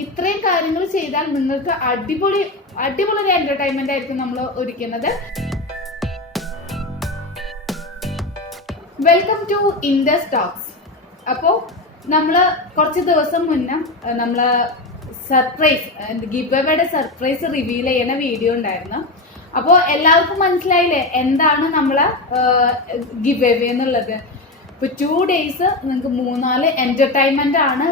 ഇത്രയും കാര്യങ്ങൾ ചെയ്താൽ നിങ്ങൾക്ക് അടിപൊളി ഒരു എന്റർടൈൻമെന്റ് ആയിരിക്കും നമ്മൾ ഒരുക്കുന്നത്. Welcome to Indus talks. അപ്പോൾ നമ്മൾ കുറച്ച് ദിവസം മുന്നേ നമ്മള് സർപ്രൈസ് ഗിവ് അവേയുടെ സർപ്രൈസ് റിവീൽ ചെയ്യുന്ന വീഡിയോ ഉണ്ടായിരുന്നു. അപ്പോൾ എല്ലാവർക്കും മനസ്സിലായില്ലേ എന്താണ് നമ്മളെ ഗിവ് അവേ എന്നുള്ളത്. ഇപ്പൊ 2 days നിങ്ങൾക്ക് 3-4 എന്റർടൈൻമെന്റ് ആണ്.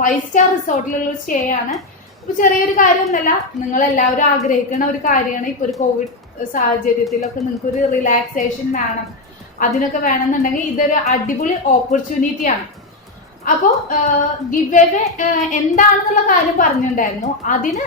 5 star റിസോർട്ടിലുള്ള സ്റ്റേ ആണ്. ഇപ്പൊ ചെറിയൊരു കാര്യമൊന്നുമല്ല, നിങ്ങൾ എല്ലാവരും ആഗ്രഹിക്കുന്ന ഒരു കാര്യമാണ്. ഇപ്പൊ ഒരു കോവിഡ് സാഹചര്യത്തിലൊക്കെ നിങ്ങൾക്ക് ഒരു റിലാക്സേഷൻ വേണം, അതിനൊക്കെ വേണമെന്നുണ്ടെങ്കിൽ ഇതൊരു അടിപൊളി ഓപ്പർച്യൂണിറ്റി ആണ്. അപ്പോൾ ഗിവ് അവേ എന്താണെന്നുള്ള കാര്യം പറഞ്ഞിട്ടുണ്ടായിരുന്നു. അതിന്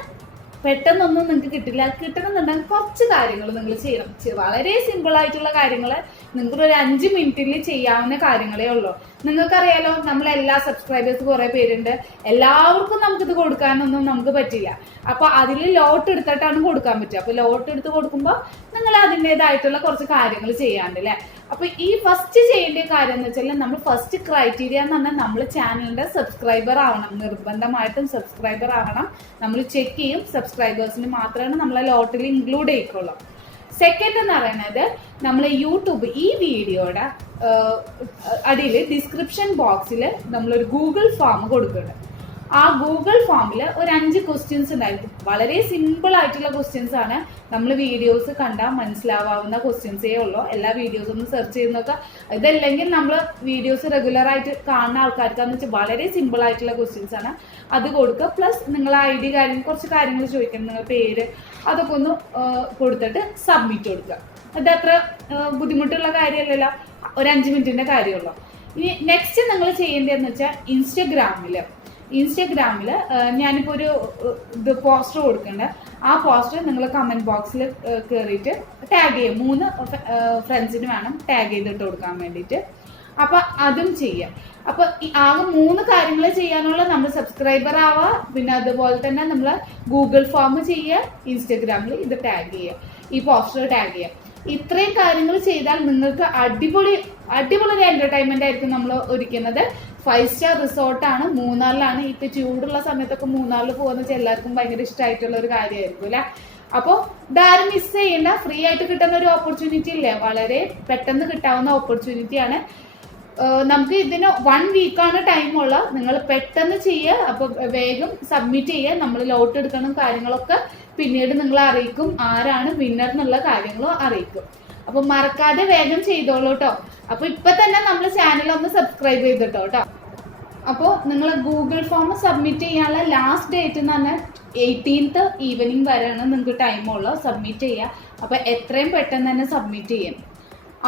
പെട്ടെന്നൊന്നും നിങ്ങൾക്ക് കിട്ടില്ല. കിട്ടണമെന്നുണ്ടെങ്കിൽ കുറച്ച് കാര്യങ്ങൾ നിങ്ങൾ ചെയ്യണം. വളരെ സിമ്പിൾ ആയിട്ടുള്ള കാര്യങ്ങൾ, നിങ്ങൾക്കൊരു 5 മിനിറ്റിൽ ചെയ്യാവുന്ന കാര്യങ്ങളേ ഉള്ളൂ. നിങ്ങൾക്കറിയാലോ, നമ്മളെല്ലാ സബ്സ്ക്രൈബേഴ്സ് കുറേ പേരുണ്ട്. എല്ലാവർക്കും നമുക്കിത് കൊടുക്കാനൊന്നും നമുക്ക് പറ്റില്ല. അപ്പൊ അതിൽ ലോട്ട് എടുത്തിട്ടാണ് കൊടുക്കാൻ പറ്റുക. അപ്പൊ ലോട്ട് എടുത്ത് കൊടുക്കുമ്പോൾ നിങ്ങൾ അതിൻ്റെതായിട്ടുള്ള കുറച്ച് കാര്യങ്ങൾ ചെയ്യാണ്ട് അല്ലേ. അപ്പൊ ഈ ഫസ്റ്റ് ചെയ്യേണ്ട കാര്യം എന്ന് വെച്ചാൽ, നമ്മൾ ഫസ്റ്റ് ക്രൈറ്റീരിയ എന്ന് പറഞ്ഞാൽ നമ്മൾ ചാനലിന്റെ സബ്സ്ക്രൈബർ ആവണം. നിർബന്ധമായിട്ടും സബ്സ്ക്രൈബർ ആവണം. നമ്മൾ ചെക്ക് ചെയ്യും, സബ്സ്ക്രൈബേഴ്സിന് മാത്രമാണ് നമ്മളെ ലോട്ടിൽ ഇൻക്ലൂഡ് ചെയ്യിക്കുള്ളൂ. സെക്കൻഡ് എന്ന് പറയുന്നത്, നമ്മൾ യൂട്യൂബ് ഈ വീഡിയോയുടെ അടിയിൽ ഡിസ്ക്രിപ്ഷൻ ബോക്സിൽ നമ്മളൊരു ഗൂഗിൾ ഫോം കൊടുക്കുന്നുണ്ട്. ആ ഗൂഗിൾ ഫോമിൽ ഒരു 5 ക്വസ്റ്റ്യൻസ് ഉണ്ടായിരിക്കും. വളരെ സിമ്പിൾ ആയിട്ടുള്ള ക്വസ്റ്റ്യൻസ് ആണ്. നമ്മൾ വീഡിയോസ് കണ്ടാൽ മനസ്സിലാവാവുന്ന ക്വസ്റ്റ്യൻസേ ഉള്ളൂ. എല്ലാ വീഡിയോസ് ഒന്ന് സെർച്ച് ചെയ്ത് നോക്കുക. ഇതല്ലെങ്കിൽ നമ്മൾ വീഡിയോസ് റെഗുലർ ആയിട്ട് കാണുന്ന ആൾക്കാർക്കാന്ന് വെച്ചാൽ വളരെ സിമ്പിൾ ആയിട്ടുള്ള ക്വസ്റ്റ്യൻസ് ആണ്. അത് കൊടുക്കുക. പ്ലസ് നിങ്ങൾ ID കുറച്ച് കാര്യങ്ങൾ ചോദിക്കണം, നിങ്ങളുടെ പേര് അതൊക്കെ ഒന്ന് കൊടുത്തിട്ട് സബ്മിറ്റ് കൊടുക്കുക. അത് അത്ര ബുദ്ധിമുട്ടുള്ള കാര്യമല്ലല്ലോ, ഒരു 5 മിനിറ്റിന്റെ കാര്യമുള്ളൂ. ഇനി നെക്സ്റ്റ് നിങ്ങൾ ചെയ്യേണ്ടതെന്ന് വെച്ചാൽ, ഇൻസ്റ്റഗ്രാമിൽ ഞാനിപ്പോൾ ഒരു പോസ്റ്റർ കൊടുക്കുന്നുണ്ട്. ആ പോസ്റ്റർ നിങ്ങൾ കമന്റ് ബോക്സിൽ കയറിയിട്ട് ടാഗ് ചെയ്യും. 3 ഫ്രണ്ട്സിന് വേണം ടാഗ് ചെയ്തിട്ട് കൊടുക്കാൻ വേണ്ടിയിട്ട്. അപ്പൊ അതും ചെയ്യാം. അപ്പൊ ആകെ 3 കാര്യങ്ങൾ ചെയ്യാനുള്ള, നമ്മൾ സബ്സ്ക്രൈബർ ആവുക, പിന്നെ അതുപോലെ തന്നെ നമ്മൾ ഗൂഗിൾ ഫോം ചെയ്യുക, ഇൻസ്റ്റഗ്രാമിൽ ഇത് ടാഗ് ചെയ്യുക, ഈ പോസ്റ്റർ ടാഗ് ചെയ്യുക. ഇത്രയും കാര്യങ്ങൾ ചെയ്താൽ നിങ്ങൾക്ക് അടിപൊളി ഒരു എന്റർടൈൻമെന്റ് ആയിരിക്കും നമ്മൾ ഒരുക്കുന്നത്. 5 star റിസോർട്ടാണ്, മൂന്നാറിലാണ്. ഇപ്പൊ ചൂടുള്ള സമയത്തൊക്കെ മൂന്നാറിൽ പോകുന്ന വെച്ചാൽ എല്ലാവർക്കും ഭയങ്കര ഇഷ്ടമായിട്ടുള്ള ഒരു കാര്യമായിരിക്കും അല്ലെ. അപ്പോൾ ഇതാരും മിസ് ചെയ്യേണ്ട. ഫ്രീ ആയിട്ട് കിട്ടുന്ന ഒരു ഓപ്പർച്യൂണിറ്റി ഇല്ലേ, വളരെ പെട്ടെന്ന് കിട്ടാവുന്ന ഓപ്പർച്യൂണിറ്റിയാണ്. നമുക്ക് ഇതിന് 1 വീക്കാണ് ടൈമുള്ള. നിങ്ങൾ പെട്ടെന്ന് ചെയ്യുക. അപ്പൊ വേഗം സബ്മിറ്റ് ചെയ്യുക. നമ്മൾ ലോട്ട് എടുക്കണം, കാര്യങ്ങളൊക്കെ പിന്നീട് നിങ്ങളെ അറിയിക്കും. ആരാണ് വിന്നർ എന്നുള്ള കാര്യങ്ങളും അറിയിക്കും. അപ്പൊ മറക്കാതെ വേഗം ചെയ്തോളൂ കേട്ടോ. അപ്പൊ ഇപ്പൊ തന്നെ നമ്മൾ ചാനൽ ഒന്ന് സബ്സ്ക്രൈബ് ചെയ്തിട്ടോ കേട്ടോ. അപ്പോൾ നിങ്ങൾ ഗൂഗിൾ ഫോം സബ്മിറ്റ് ചെയ്യാനുള്ള ലാസ്റ്റ് ഡേറ്റ് എന്ന് പറഞ്ഞാൽ 18th ഈവനിങ് വരെയാണ് നിങ്ങൾക്ക് ടൈമുള്ളൂ സബ്മിറ്റ് ചെയ്യുക. അപ്പൊ എത്രയും പെട്ടെന്ന് തന്നെ സബ്മിറ്റ് ചെയ്യും.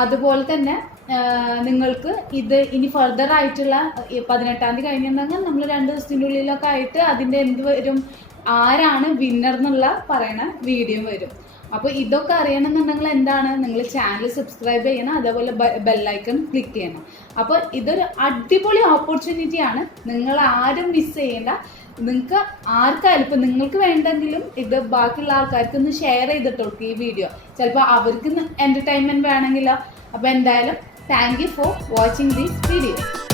അതുപോലെ തന്നെ നിങ്ങൾക്ക് ഇത് ഇനി ഫർദർ ആയിട്ടുള്ള 18ാം തീയതി കഴിഞ്ഞിട്ടുണ്ടെങ്കിൽ നമ്മൾ 2 ദിവസത്തിൻ്റെ ഉള്ളിലൊക്കെ ആയിട്ട് അതിൻ്റെ എന്ത് വരും, ആരാണ് വിന്നർ എന്നുള്ള പറയണ വീഡിയോ വരും. അപ്പോൾ ഇതൊക്കെ അറിയണമെന്നുണ്ടെങ്കിൽ എന്താണ്, നിങ്ങൾ ചാനൽ സബ്സ്ക്രൈബ് ചെയ്യണം, അതേപോലെ ബെല്ലൈക്കൺ ക്ലിക്ക് ചെയ്യണം. അപ്പോൾ ഇതൊരു അടിപൊളി ഓപ്പർച്യൂണിറ്റിയാണ്. നിങ്ങൾ ആരും മിസ് ചെയ്യേണ്ട. നിങ്ങൾക്ക് ആർക്കായാലും, ഇപ്പം നിങ്ങൾക്ക് വേണ്ടെങ്കിലും ഇത് ബാക്കിയുള്ള ആൾക്കാർക്ക് ഒന്ന് ഷെയർ ചെയ്തിട്ട് കൊടുക്കുക ഈ വീഡിയോ. ചിലപ്പോൾ അവർക്ക് എന്റർടൈൻമെന്റ് വേണമെങ്കിലോ. അപ്പോൾ എന്തായാലും thank you for watching these videos.